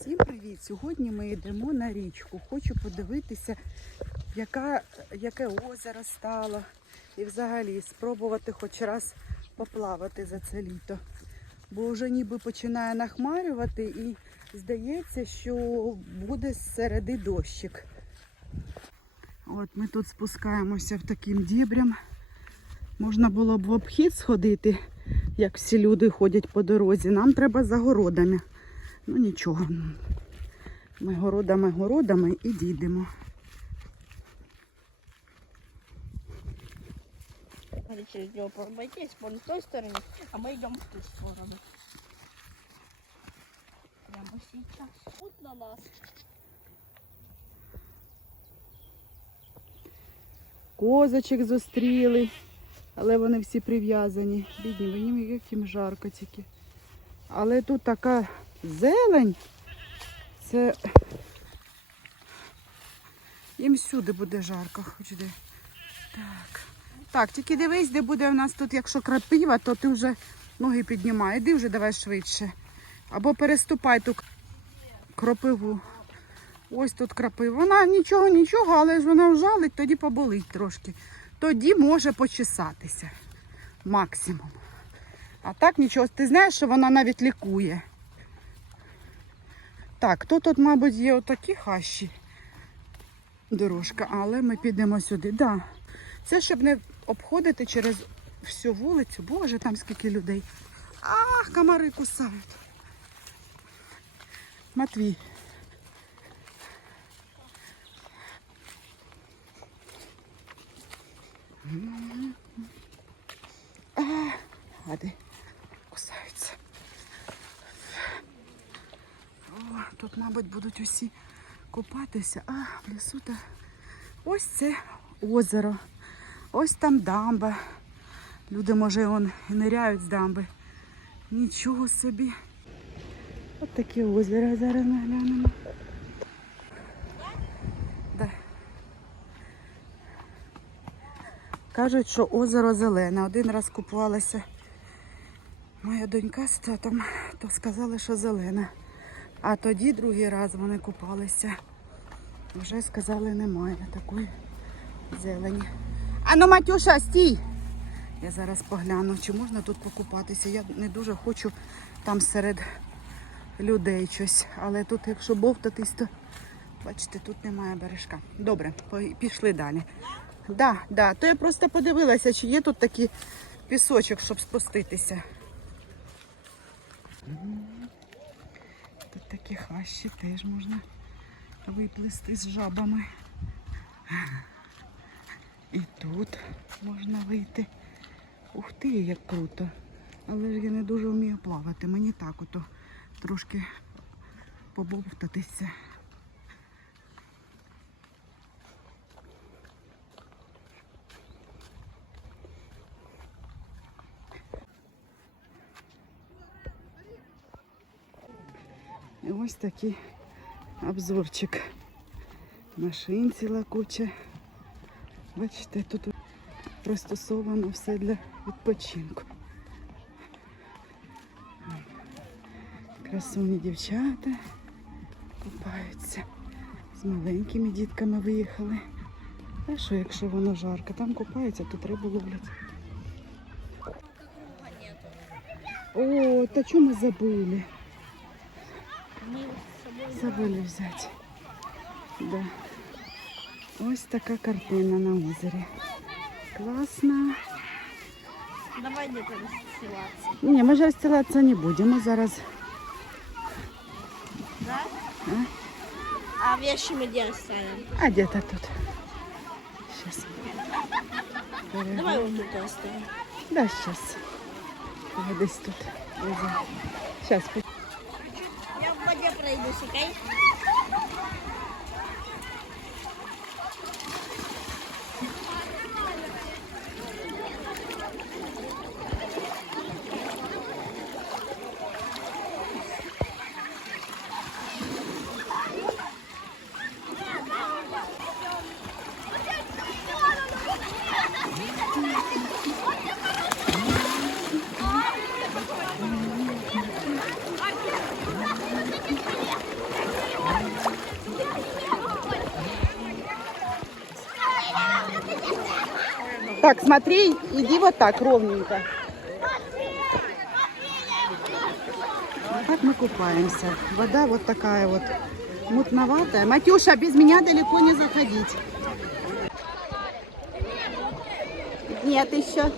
Всім привіт! Сьогодні ми йдемо на річку. Хочу подивитися, яка, яке озеро стало. І взагалі спробувати хоч раз поплавати за це літо. Бо вже ніби починає нахмарювати і здається, що буде зсереди дощик. От ми тут спускаємося в таким дібрям. Можна було б в обхід сходити, як всі люди ходять по дорозі. Нам треба за городами. Ну нічого. Ми городами городами і дійдемо. Надо через него пройтись, вон в той стороне, а мы идем в ту сторону. Прямо сейчас. Вот на нас. Козочок зустріли, але вони всі прив'язані. Бідні, вони як їм жарко тільки. Але тут така зелень. Це їм всюди буде жарко, хоч де. Так. Так, тільки дивись, де буде у нас тут, якщо крапива, то ти вже ноги піднімай. Іди вже давай швидше. Або переступай ту кропиву. Ось тут крапива. Вона нічого, нічого, але ж вона вжалить, тоді поболить трошки. Тоді може почесатися. Максимум. А так нічого. Ти знаєш, що вона навіть лікує. Так, тут, мабуть, є отакі хащі дорожка, але ми підемо сюди. Да. Це щоб не обходити через всю вулицю. Боже, там скільки людей. Ах, комари кусають. Матвій. А, гади кусаються. О, тут, мабуть, будуть усі купатися. А, в лісу та ось це озеро. Ось там дамба. Люди, може, вон і ниряють з дамби. Нічого собі. Ось таке озеро зараз ми глянемо. Да. Кажуть, що озеро зелене. Один раз купувалася моя донька з татом, то сказали, що зелене. А тоді другий раз вони купалися. Вже сказали, немає такої зелені. Ану, Матюша, стій! Я зараз погляну, чи можна тут покупатися. Я не дуже хочу там серед людей щось. Але тут, якщо бовтатись, то бачите, тут немає бережка. Добре, пішли далі. Да, да, то я просто подивилася, чи є тут такий пісочок, щоб спуститися. Тут такі хащі теж можна виплисти з жабами. І тут можна вийти. Ух ти, як круто. Але ж я не дуже вмію плавати. Мені так ото трошки побовтатися. І ось такий обзорчик. Машин ціла куча. Бачите, тут пристосовано все для відпочинку. Красуні дівчата купаються. З маленькими дітками виїхали. А що, якщо воно жарко? Там купаються, тут рибу ловлять. О, та чому ми забули? Забули взяти. Да. Ось така картина на озері. Класно. Давай где-то расстилаться. Ні, ми ж розстилатися не будемо зараз. Да? А? А вещи мы где оставим? А де-то тут. Сейчас. Давай вот тут оставим. Да, сейчас. Десь тут. Сейчас. Я в воде пройдусь, Так, смотри, иди вот так, ровненько. Так мы купаемся. Вода вот такая вот мутноватая. Матюша, без меня далеко не заходить. Нет еще.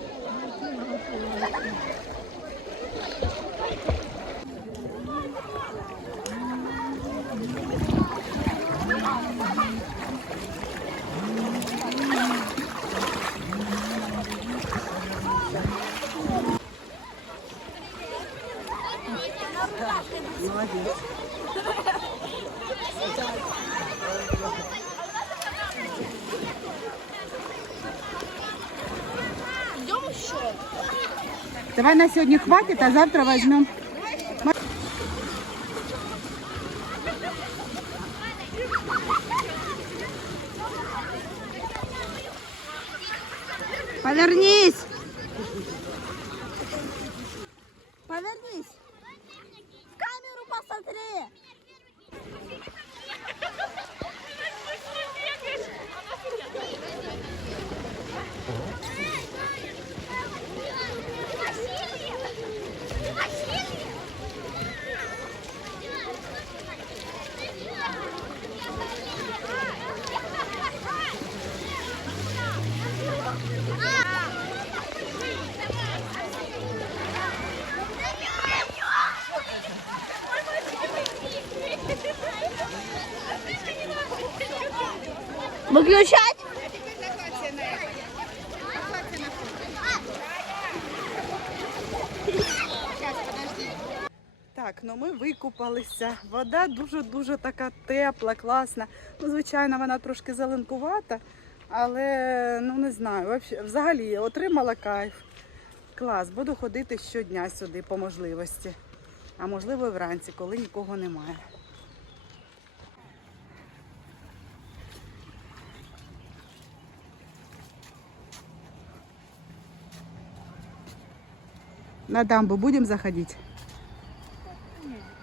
Давай на сегодня хватит, а завтра возьмем. Повернись! Повернись. В камеру посмотри. Выключать? Так, ну ми викупалися. Вода дуже-дуже така тепла, класна. Ну, звичайно, вона трошки зеленкувата, але ну не знаю. Взагалі отримала кайф. Клас, буду ходити щодня сюди по можливості. А можливо і вранці, коли нікого немає. На дамбу будемо заходити?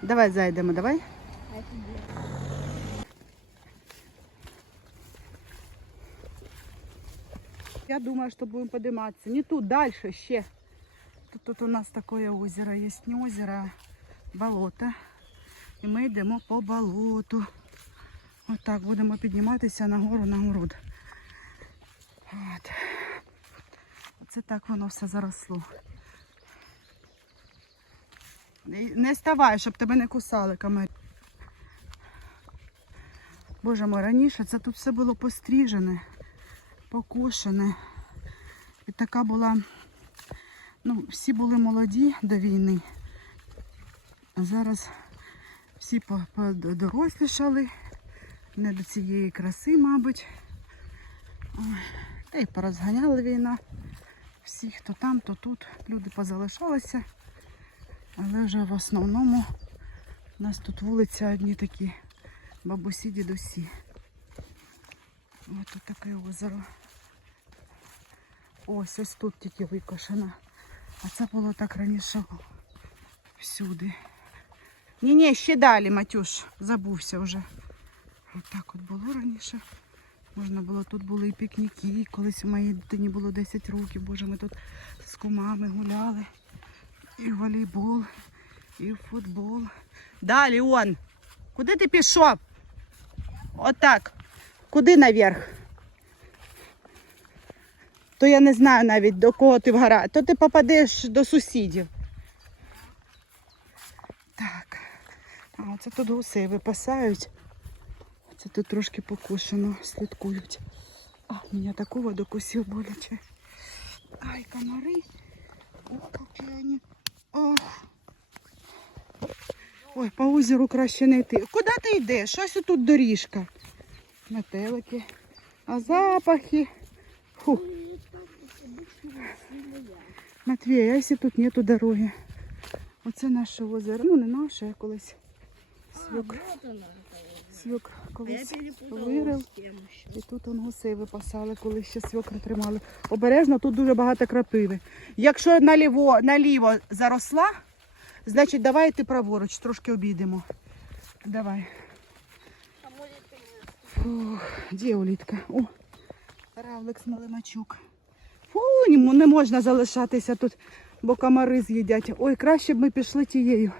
Давай зайдемо, давай. Я думаю, что будем подниматься. Не тут, дальше ще. Тут, тут у нас такое озеро є. Не озеро, а болото. І ми йдемо по болоту. Отак будемо підніматися нагору на город. От. Оце так воно все заросло. Не- ставай, щоб тебе не кусали камері. Боже мой, раніше це тут все було постріжене, покошене. І така була, ну, всі були молоді до війни. А зараз всі по- подорослішали, не до цієї краси, мабуть. Та й порозганяла війна. Всі, хто там, то тут. Люди позалишалися. Але вже в основному у нас тут вулиця одні такі бабусі, дідусі. Ось тут таке озеро. Ось ось тут тільки викошено. А це було так раніше всюди. Ні, ні, ще далі, Матюш, забувся вже. Ось так от було раніше. Можна було, тут були і пікніки. Колись у моїй дитині було 10 років. Боже, ми тут з кумами гуляли. І волейбол, і футбол. Далі он. Куди ти пішов? Отак. Куди наверх? То я не знаю навіть до кого ти вгора. То ти попадеш до сусідів. Так. А оце тут гусей випасають. Це тут трошки покушено, слідкують. А, мене такого докусив боляче. Ай, комари. Ох, які вони. Ой, по озеру краще не йти. Куди ти йдеш? Ось тут доріжка. Метелики. А запахи. Фу. Матвій, а якщо тут нету дороги? Оце наше озеро. Ну, не наше, а колись свюк, Я колись вирив. І тут он гусей випасали, коли ще свекри тримали. Обережно, тут дуже багато крапиви. Якщо наліво, наліво заросла, значить давай йти праворуч, трошки обійдемо. Давай. Фух, де улітка? О, равлик смалимачук. Фу, не можна залишатися тут, бо комари з'їдять. Ой, краще б ми пішли тією.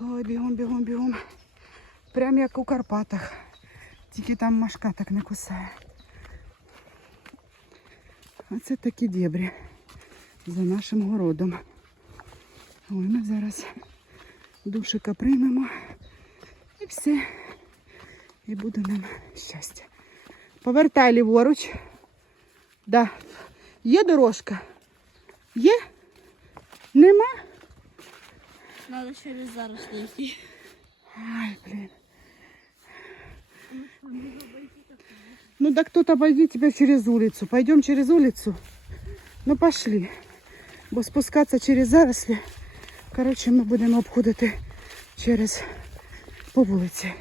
Ой, бігом, бігом, бігом. Прям як у Карпатах. Тільки там машка так не кусає. Оце такі дєбрі за нашим городом. Ой, ми зараз душика приймемо і все. І буде нам щастя. Повертай ліворуч. Да. Є дорожка? Є? Нема? Надо через зараз йти. Ай, блин. Ну да кто-то обойди тебя через улицу. Пойдем через улицу. Ну пошли. Бо спускатися через заросли. Коротше, ми будемо обходити через по вулиці.